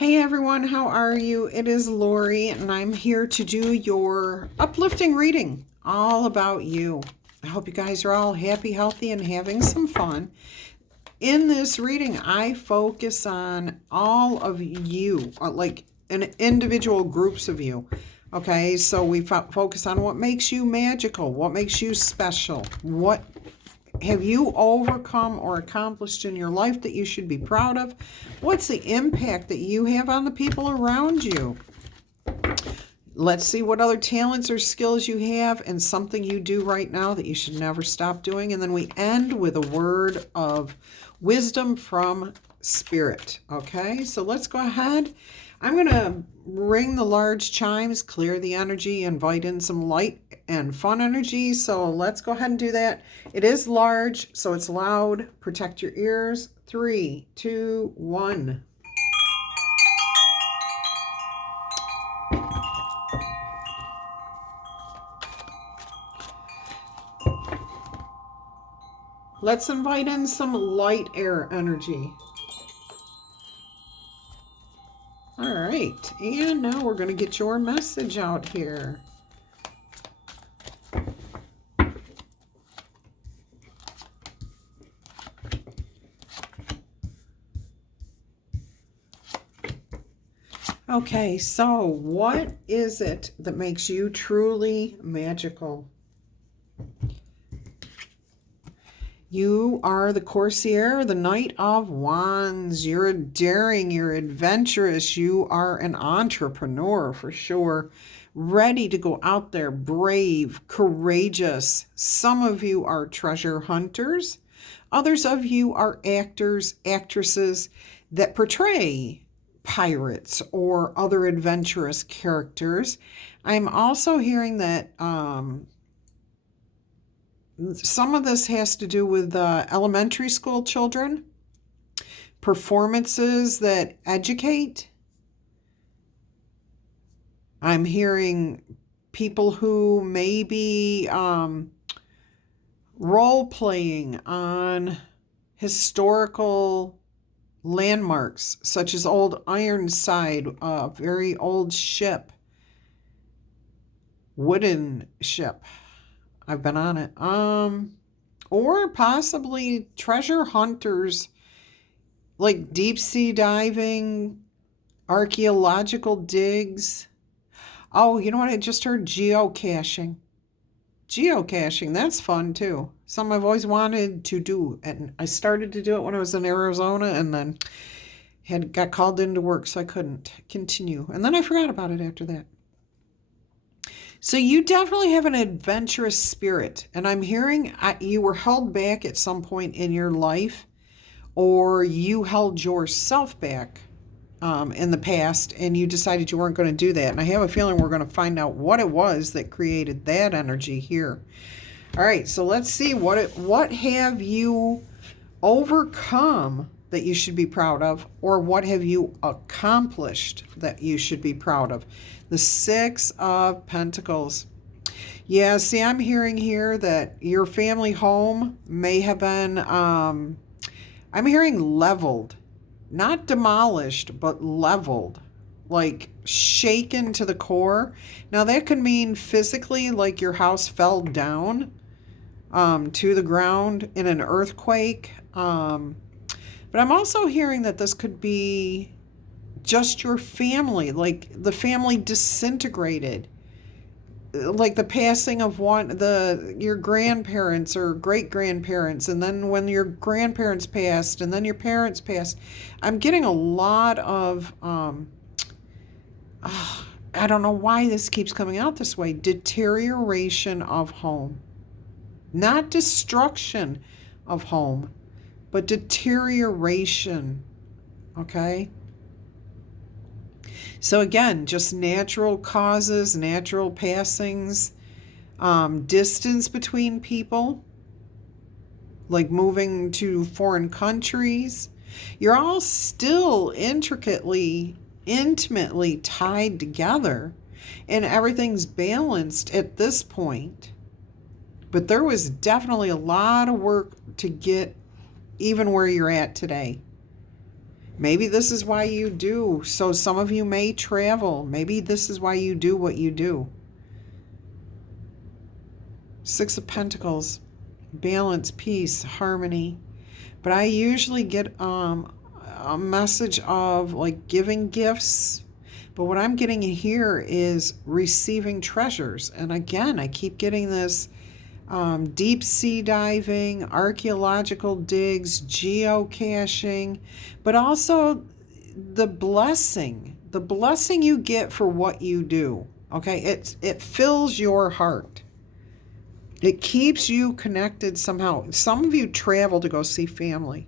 Hey everyone, how are you? It is Laurie, and I'm here to do your uplifting reading all about you. I hope you guys are all happy, healthy, and having some fun. In this reading, I focus on all of you, like individual groups of you. Okay, so we focus on what makes you magical, what makes you special, what have you overcome or accomplished in your life that you should be proud of? What's the impact that you have on the people around you? Let's see what other talents or skills you have and something you do right now that you should never stop doing. And then we end with a word of wisdom from Spirit. Okay, so let's go ahead. I'm going to ring the large chimes, clear the energy, invite in some light and fun energy. So let's go ahead and do that. It is large, so it's loud. Protect your ears. 3, 2, 1. Let's invite in some light air energy. All right, and now we're going to get your message out here. Okay, so what is it that makes you truly magical? You are the Courtier, the Knight of Wands. You're daring, you're adventurous, you are an entrepreneur for sure. Ready to go out there, brave, courageous. Some of you are treasure hunters. Others of you are actors, actresses that portray pirates or other adventurous characters. I'm also hearing that some of this has to do with elementary school children, performances that educate. I'm hearing people who may be role-playing on historical landmarks, such as Old Ironside, a very old ship, wooden ship. I've been on it. Or possibly treasure hunters, like deep sea diving, archaeological digs. Oh, you know what? I just heard geocaching. Geocaching, that's fun too. Something I've always wanted to do. And I started to do it when I was in Arizona and then got called into work, so I couldn't continue. And then I forgot about it after that. So you definitely have an adventurous spirit. And I'm hearing you were held back at some point in your life, or you held yourself back in the past and you decided you weren't going to do that. And I have a feeling we're going to find out what it was that created that energy here. All right, so let's see what have you overcome that you should be proud of, or what have you accomplished that you should be proud of? The 6 of Pentacles. Yeah, see, I'm hearing here that your family home may have been, I'm hearing leveled. Not demolished, but leveled. Like shaken to the core. Now that could mean physically, like your house fell down to the ground in an earthquake. But I'm also hearing that this could be just your family, like the family disintegrated, like the passing of your grandparents or great grandparents, and then when your grandparents passed, and then your parents passed. I'm getting a lot of I don't know why this keeps coming out this way. Deterioration of home, not destruction of home, but deterioration. Okay. So again, just natural causes, natural passings, distance between people, like moving to foreign countries. You're all still intimately tied together, and everything's balanced at this point. But there was definitely a lot of work to get even where you're at today. Maybe this is why you do. So some of you may travel. Maybe this is why you do what you do. Six of Pentacles, balance, peace, harmony. But I usually get a message of like giving gifts. But what I'm getting here is receiving treasures. And again, I keep getting this deep sea diving, archaeological digs, geocaching, but also the blessing you get for what you do. Okay, it fills your heart. It keeps you connected somehow. Some of you travel to go see family,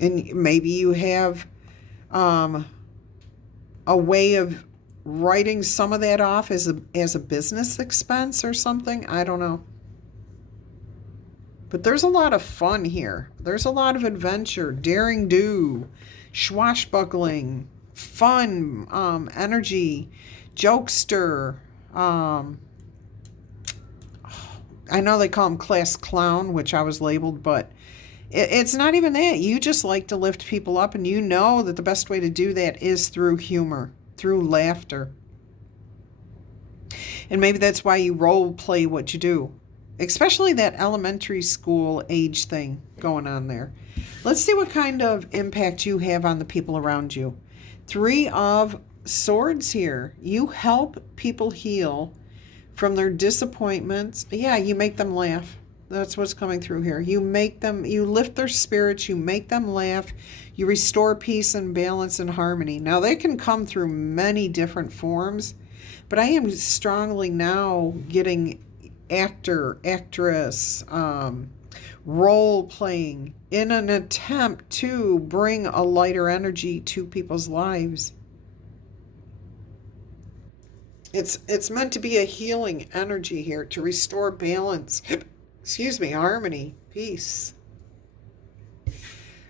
and maybe you have a way of writing some of that off as a business expense or something. I don't know. But there's a lot of fun here. There's a lot of adventure, daring do, swashbuckling, fun, energy, jokester. I know they call him class clown, which I was labeled, but it's not even that. You just like to lift people up, and you know that the best way to do that is through humor, through laughter. And maybe that's why you role play what you do, especially that elementary school age thing going on there. Let's see what kind of impact you have on the people around you. Three of Swords here. You help people heal from their disappointments. Yeah, you make them laugh. That's what's coming through here. You lift their spirits, you make them laugh, you restore peace and balance and harmony. Now, they can come through many different forms, but I am strongly now getting actor, actress, role playing in an attempt to bring a lighter energy to people's lives. It's meant to be a healing energy here to restore balance, harmony, peace.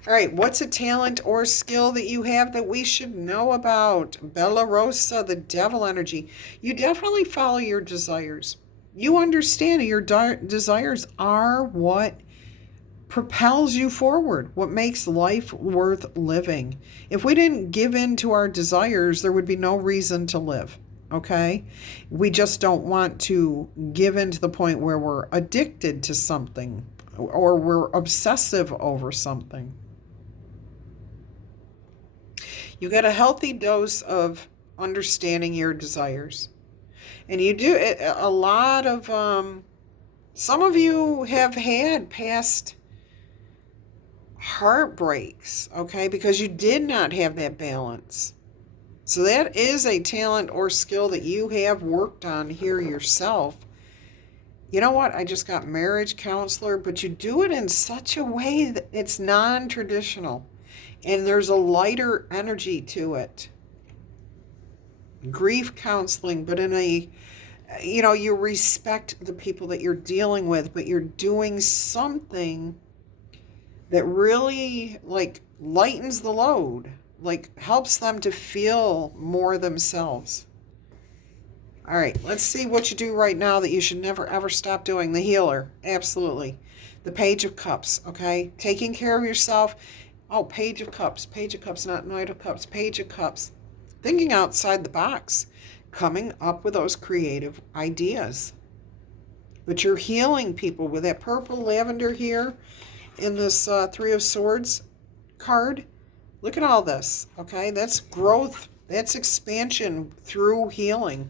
All right, what's a talent or skill that you have that we should know about? Bella Rosa, the devil energy. You definitely follow your desires. You understand that your desires are what propels you forward, what makes life worth living. If we didn't give in to our desires, there would be no reason to live. Okay? We just don't want to give in to the point where we're addicted to something or we're obsessive over something. You get a healthy dose of understanding your desires. And you do a lot of, some of you have had past heartbreaks, okay, because you did not have that balance. So that is a talent or skill that you have worked on here yourself. You know what? I just got marriage counselor, but you do it in such a way that it's non-traditional. And there's a lighter energy to it. Grief counseling, but in a, you respect the people that you're dealing with, but you're doing something that really, lightens the load. Helps them to feel more themselves. All right, let's see what you do right now that you should never, ever stop doing. The healer, absolutely. The Page of Cups, okay? Taking care of yourself. Oh, Page of Cups, not Knight of Cups, Page of Cups. Thinking outside the box, coming up with those creative ideas. But you're healing people with that purple lavender here in this Three of Swords card. Look at all this, okay? That's growth. That's expansion through healing.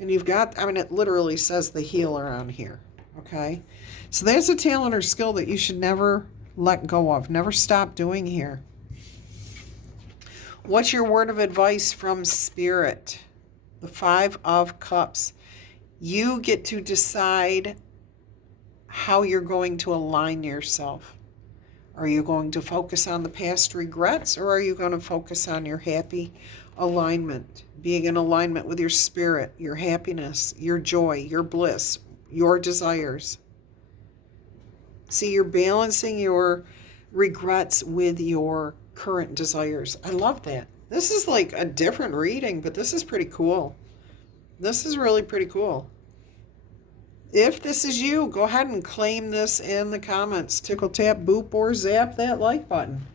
And you've got, it literally says the healer on here, okay? So that's a talent or skill that you should never let go of. Never stop doing here. What's your word of advice from Spirit? The Five of Cups. You get to decide how you're going to align yourself. Are you going to focus on the past regrets, or are you going to focus on your happy alignment? Being in alignment with your spirit, your happiness, your joy, your bliss, your desires. See, you're balancing your regrets with your current desires. I love that. This is like a different reading, but this is pretty cool. This is really pretty cool. If this is you, go ahead and claim this in the comments. Tickle, tap, boop, or zap that like button.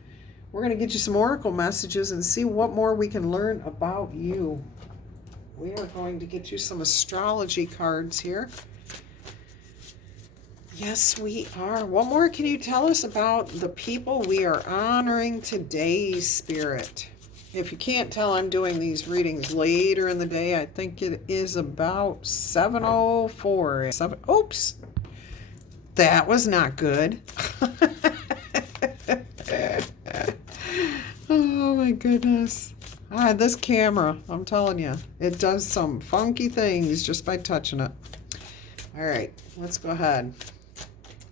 We're going to get you some oracle messages and see what more we can learn about you. We are going to get you some astrology cards here. Yes, we are. What more can you tell us about the people we are honoring today, Spirit? If you can't tell, I'm doing these readings later in the day. I think it is about 7:04. Oops. That was not good. Oh my goodness. This camera, I'm telling you, it does some funky things just by touching it. All right, let's go ahead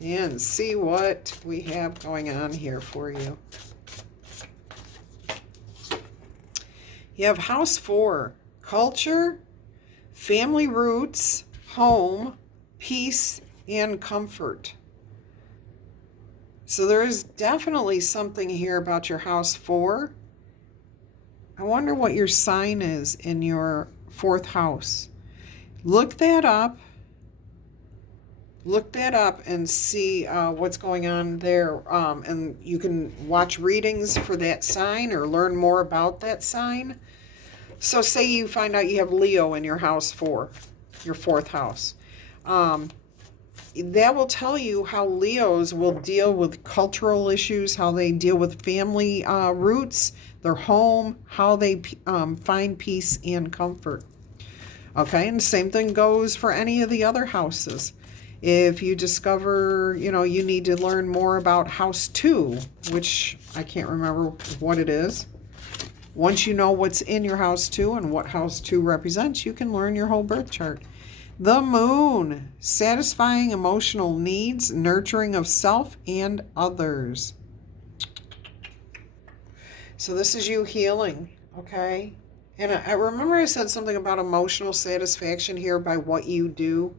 and see what we have going on here for you. You have House 4, culture, family roots, home, peace, and comfort. So there is definitely something here about your House 4. I wonder what your sign is in your 4th house. Look that up. Look that up and see what's going on there. And you can watch readings for that sign or learn more about that sign. So say you find out you have Leo in your House 4, your 4th house. That will tell you how Leos will deal with cultural issues, how they deal with family roots, their home, how they find peace and comfort. Okay, and the same thing goes for any of the other houses. If you discover, you need to learn more about House 2, which I can't remember what it is. Once you know what's in your House 2 and what House 2 represents, you can learn your whole birth chart. The Moon, satisfying emotional needs, nurturing of self and others. So this is you healing, okay? And I remember I said something about emotional satisfaction here by what you do.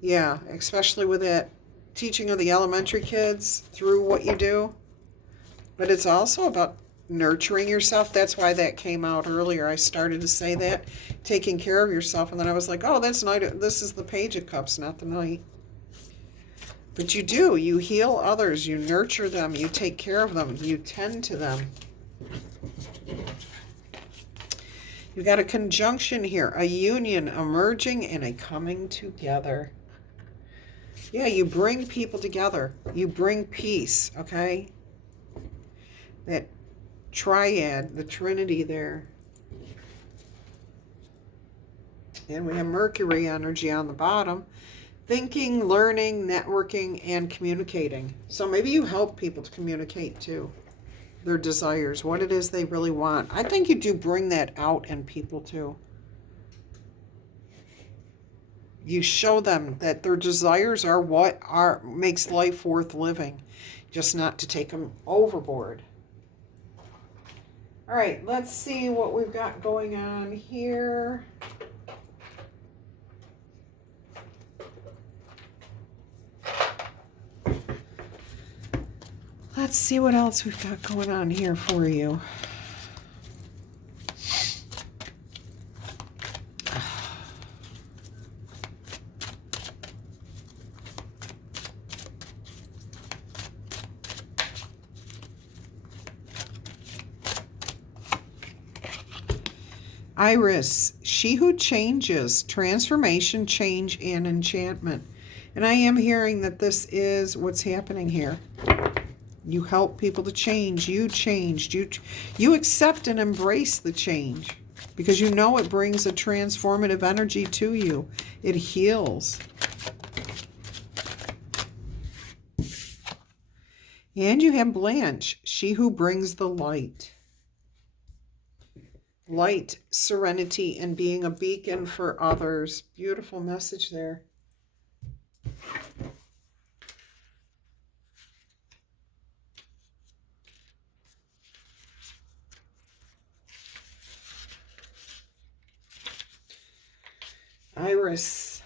Yeah, especially with that teaching of the elementary kids through what you do. But it's also about nurturing yourself. That's why that came out earlier. I started to say that, taking care of yourself. And then I was like, oh, that's Knight. This is the Page of Cups, not the Knight. But you do. You heal others. You nurture them. You take care of them. You tend to them. You've got a conjunction here, a union emerging and a coming together. Yeah, you bring people together. You bring peace, okay? That triad, the trinity there. And we have Mercury energy on the bottom. Thinking, learning, networking, and communicating. So maybe you help people to communicate too. Their desires, what it is they really want. I think you do bring that out in people too. You show them that their desires are what makes life worth living, just not to take them overboard. All right, let's see what we've got going on here. Let's see what else we've got going on here for you. Iris, she who changes, transformation, change, and enchantment. And I am hearing that this is what's happening here. You help people to change. You changed. You accept and embrace the change because you know it brings a transformative energy to you. It heals. And you have Blanche, she who brings the light. Light, serenity, and being a beacon for others. Beautiful message there. Iris.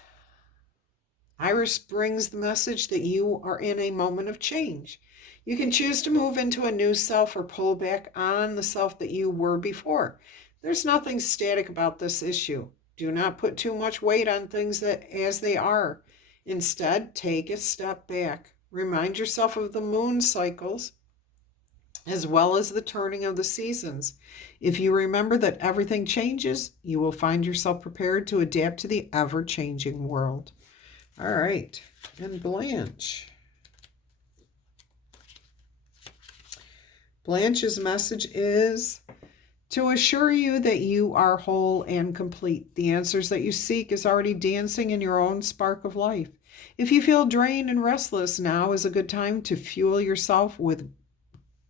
Iris brings the message that you are in a moment of change. You can choose to move into a new self or pull back on the self that you were before. There's nothing static about this issue. Do not put too much weight on things as they are. Instead, take a step back. Remind yourself of the moon cycles as well as the turning of the seasons. If you remember that everything changes, you will find yourself prepared to adapt to the ever-changing world. All right, and Blanche. Blanche's message is to assure you that you are whole and complete. The answers that you seek is already dancing in your own spark of life. If you feel drained and restless, now is a good time to fuel yourself with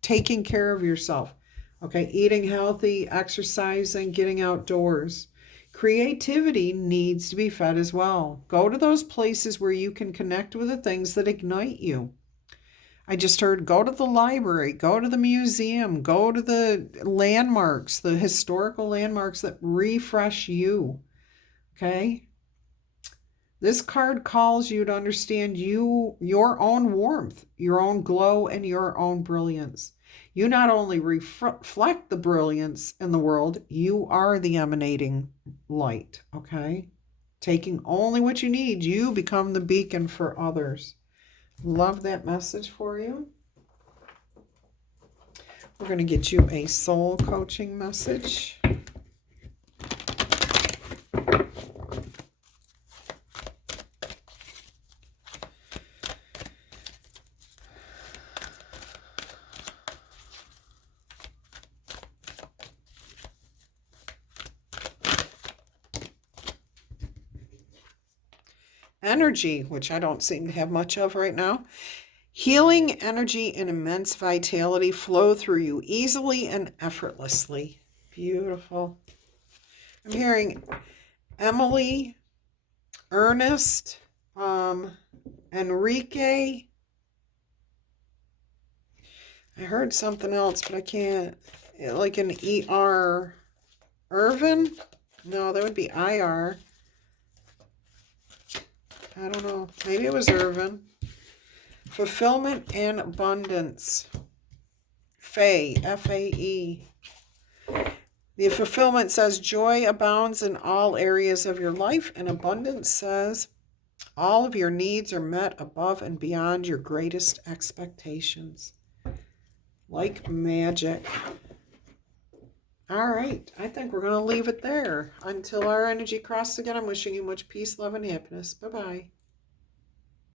taking care of yourself. Okay, eating healthy, exercising, getting outdoors. Creativity needs to be fed as well. Go to those places where you can connect with the things that ignite you. I just heard go to the library, go to the museum, go to the landmarks, the historical landmarks that refresh you. Okay? This card calls you to understand your own warmth, your own glow, and your own brilliance. You not only reflect the brilliance in the world, you are the emanating light. Okay? Taking only what you need, you become the beacon for others. Love that message for you. We're going to get you a soul coaching message. Energy, which I don't seem to have much of right now. Healing energy and immense vitality flow through you easily and effortlessly. Beautiful. I'm hearing Emily, Ernest, Enrique. I heard something else, but I can't. Like an ER. Irvin? No, that would be IR. I don't know. Maybe it was Irvin. Fulfillment and abundance. Faye, F-A-E. The fulfillment says joy abounds in all areas of your life, and abundance says all of your needs are met above and beyond your greatest expectations. Like magic. All right, I think we're going to leave it there. Until our energy crosses again, I'm wishing you much peace, love, and happiness. Bye-bye.